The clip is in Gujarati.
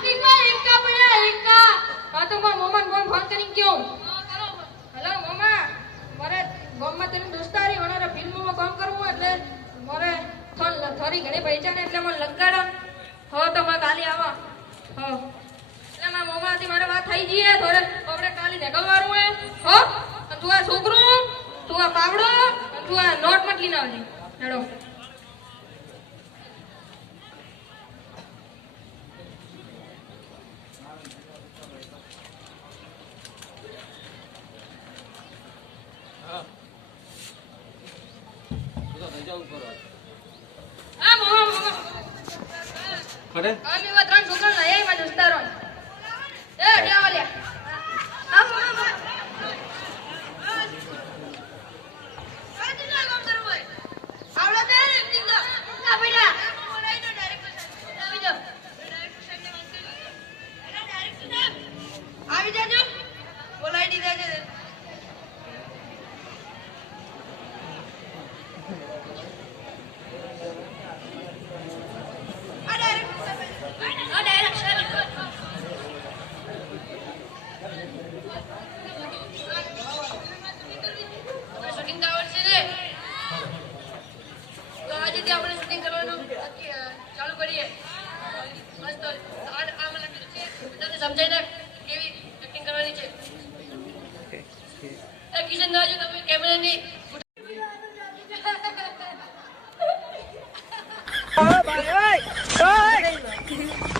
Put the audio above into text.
કયું માં એકા પડે એકા. હા તો મારા ફોન કરીને કહું. હેલો થોડ ઘરે પૈસા ને એટલે મને હો, તો મારે કાલે આવા. હો. એટલે મારા મોમાથી મારે વાત થઈ જઈએ થોડે આપણે કાલે નીકળવાનું હે. હો તું આ છોકરો, તું આ પાવડો તું આ નોટ મટલી ના આવજે હેડો મોમા મોમા ખરે અમે એવા ત્રણ છોકરા લઈ આવી મારા દોસ્તારો એ લ્યા લ્યા આ મોમા મોમા આવડે તે એક્ટિંગ તો ના બેટા આવી જાઓ આવી જાજો બોલાવી દીધા છે આ ડાયરેક્ટ આ ડાયરેક્ટ શૂટિંગ આવડશે ને તો આજથી આપણે શૂટિંગ કરવાનું ચાલુ કરીએ. મસ્ત આ આ મને બધાને સમજાઈ દે કેવી એક્ટિંગ કરવાની છે. એ કિશન દાજુ તમે કેમેરાની Bye, bye, bye.